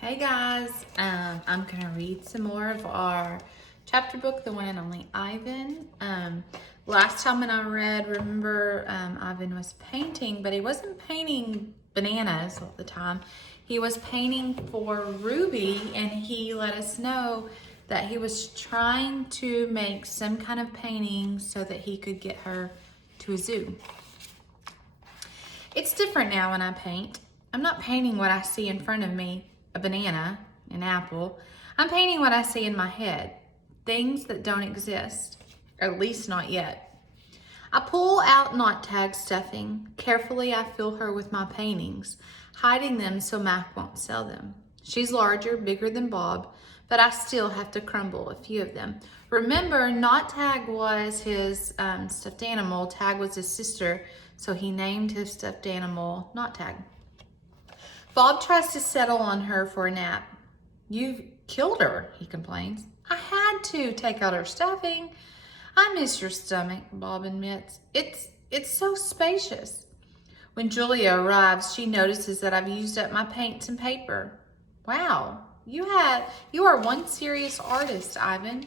Hey guys, I'm gonna read some more of our chapter book, The One and Only Ivan. Last time when I read, remember Ivan was painting, but he wasn't painting bananas all the time. He was painting for Ruby, and he let us know that he was trying to make some kind of painting so that he could get her to a zoo. It's different now when I paint. I'm not painting what I see in front of me, a banana, an apple. I'm painting what I see in my head, things that don't exist, or at least not yet. I pull out knot tag stuffing. Carefully, I fill her with my paintings, hiding them so Mac won't sell them. She's larger, bigger than Bob, but I still have to crumble a few of them. Remember, Knot Tag was his stuffed animal. Tag was his sister, so he named his stuffed animal Knot Tag. Bob tries to settle on her for a nap. You've killed her, he complains. I had to take out her stuffing. I miss your stomach, Bob admits. It's so spacious. When Julia arrives, she notices that I've used up my paints and paper. Wow, you are one serious artist, Ivan.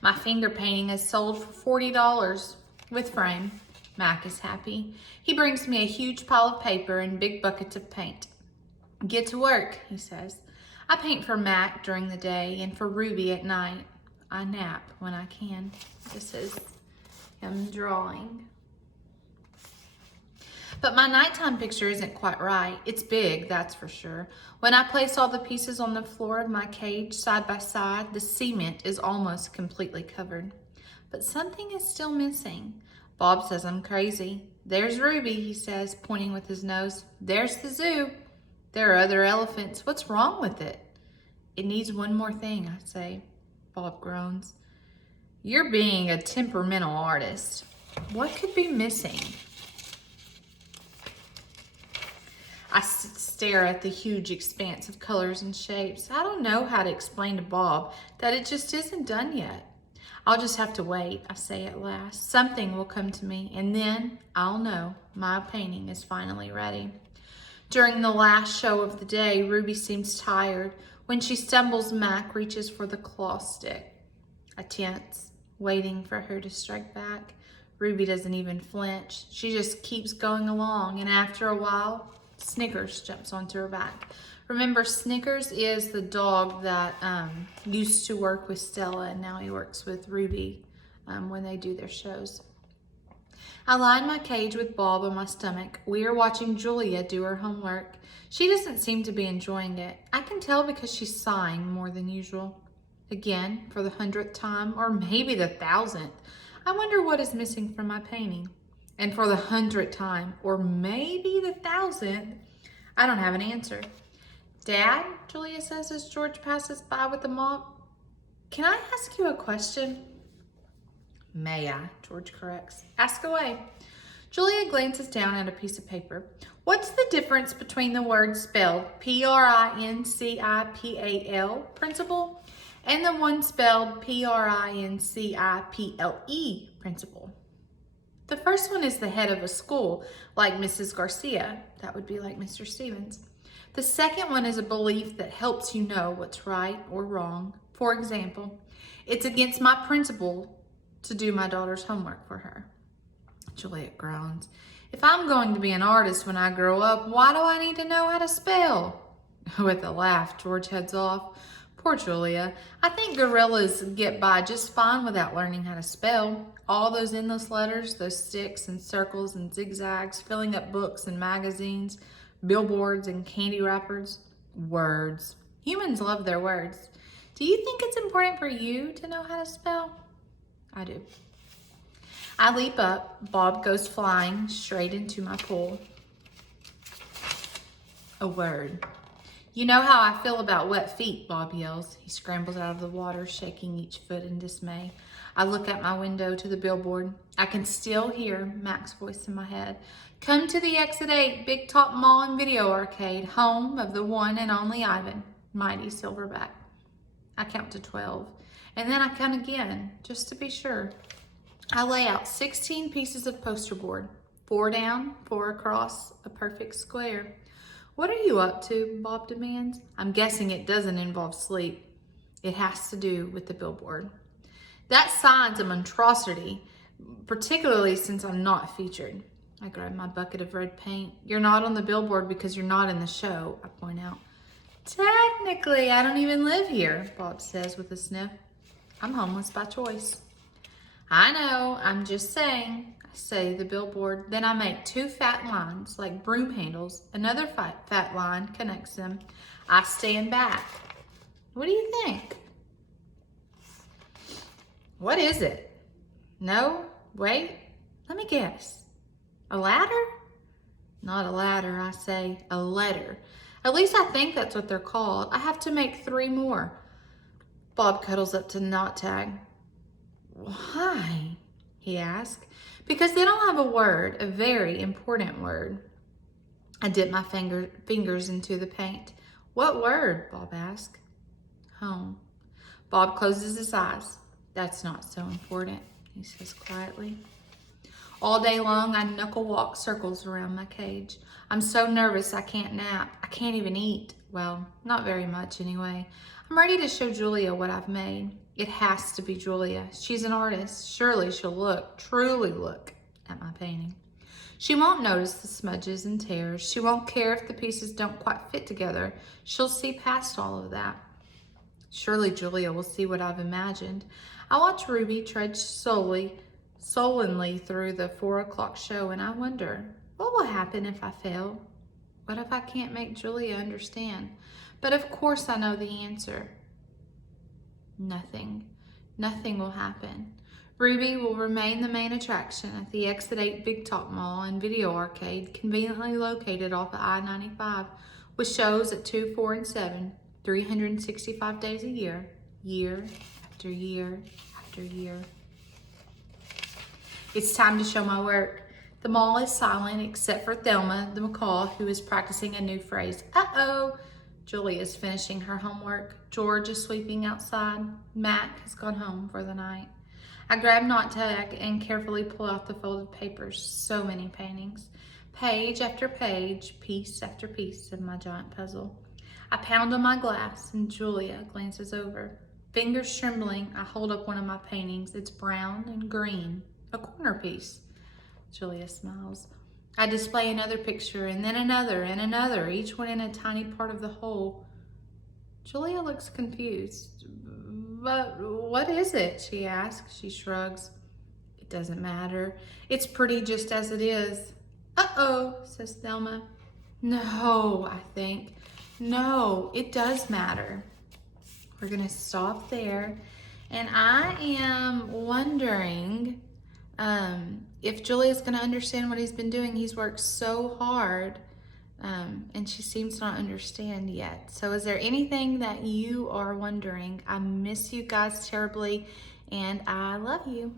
My finger painting is sold for $40 with frame. Mac is happy. He brings me a huge pile of paper and big buckets of paint. Get to work, he says. I paint for Mac during the day and for Ruby at night. I nap when I can. This is him drawing. But my nighttime picture isn't quite right. It's big, that's for sure. When I place all the pieces on the floor of my cage side by side, the cement is almost completely covered. But something is still missing. Bob says I'm crazy. There's Ruby, he says, pointing with his nose. There's the zoo. There are other elephants. What's wrong with it? It needs one more thing, I say. Bob groans. You're being a temperamental artist. What could be missing? I stare at the huge expanse of colors and shapes. I don't know how to explain to Bob that it just isn't done yet. I'll just have to wait, I say at last. Something will come to me, and then I'll know my painting is finally ready. During the last show of the day, Ruby seems tired. When she stumbles, Mac reaches for the claw stick. I tense, waiting for her to strike back. Ruby doesn't even flinch. She just keeps going along, and after a while, Snickers jumps onto her back. Remember, Snickers is the dog that used to work with Stella, and now he works with Ruby when they do their shows. I lie in my cage with Bob on my stomach. We are watching Julia do her homework. She doesn't seem to be enjoying it. I can tell because she's sighing more than usual. Again, for the 100th time, or maybe the 1000th. I wonder what is missing from my painting. And for the 100th time, or maybe the 1000th, I don't have an answer. Dad, Julia says as George passes by with the mop, can I ask you a question? May I? George corrects. Ask away. Julia glances down at a piece of paper. What's the difference between the word spelled Principal, principal, and the one spelled Principle, principal? The first one is the head of a school, like Mrs. Garcia. That would be like Mr. Stevens. The second one is a belief that helps you know what's right or wrong. For example, it's against my principle to do my daughter's homework for her. Juliet groans. If I'm going to be an artist when I grow up, why do I need to know how to spell? With a laugh, George heads off. Poor Julia. I think gorillas get by just fine without learning how to spell. All those endless letters, those sticks and circles and zigzags, filling up books and magazines, billboards and candy wrappers. Words. Humans love their words. Do you think it's important for you to know how to spell? I do. I leap up. Bob goes flying straight into my pool. A word. You know how I feel about wet feet, Bob yells. He scrambles out of the water, shaking each foot in dismay. I look out my window to the billboard. I can still hear Mac's voice in my head. Come to the Exit 8 Big Top Mall and Video Arcade, home of the one and only Ivan, mighty Silverback. I count to 12, and then I count again, just to be sure. I lay out 16 pieces of poster board, 4 down, 4 across, a perfect square. What are you up to? Bob demands. I'm guessing it doesn't involve sleep. It has to do with the billboard. That sign's a monstrosity, particularly since I'm not featured. I grab my bucket of red paint. You're not on the billboard because you're not in the show, I point out. Technically, I don't even live here, Bob says with a sniff. I'm homeless by choice. I know, I'm just saying, I say the billboard. Then I make 2 fat lines like broom handles. Another fat line connects them. I stand back. What do you think? What is it? No? Wait, let me guess. A ladder? Not a ladder, I say. A letter. At least I think that's what they're called. I have to make 3 more. Bob cuddles up to Knot Tag. Why? He asks. Because they don't have a word, a very important word. I dip my fingers into the paint. What word? Bob asks. Home. Bob closes his eyes. That's not so important, he says quietly. All day long, I knuckle walk circles around my cage. I'm so nervous I can't nap. I can't even eat. Well, not very much anyway. I'm ready to show Julia what I've made. It has to be Julia. She's an artist. Surely she'll truly look at my painting. She won't notice the smudges and tears. She won't care if the pieces don't quite fit together. She'll see past all of that. Surely Julia will see what I've imagined. I watch Ruby trudge sullenly through the 4 o'clock show, and I wonder, what will happen if I fail? What if I can't make Julia understand? But of course I know the answer. Nothing. Nothing will happen. Ruby will remain the main attraction at the Exit 8 Big Top Mall and Video Arcade, conveniently located off of I-95, with shows at 2, 4, and 7, 365 days a year, year after year after year. It's time to show my work. The mall is silent except for Thelma, the macaw, who is practicing a new phrase. Uh-oh. Julia is finishing her homework. George is sweeping outside. Mac has gone home for the night. I grab Knot Tag and carefully pull out the folded papers. So many paintings. Page after page, piece after piece of my giant puzzle. I pound on my glass and Julia glances over. Fingers trembling, I hold up one of my paintings. It's brown and green, a corner piece. Julia smiles. I display another picture and then another and another, each one in a tiny part of the whole. Julia looks confused. But what is it? She asks. She shrugs. It doesn't matter. It's pretty just as it is. Uh-oh, says Thelma. No, I think. No, it does matter. We're gonna stop there. And I am wondering if Julia's gonna understand what he's been doing. He's worked so hard, and she seems to not understand yet. So is there anything that you are wondering? I miss you guys terribly, and I love you.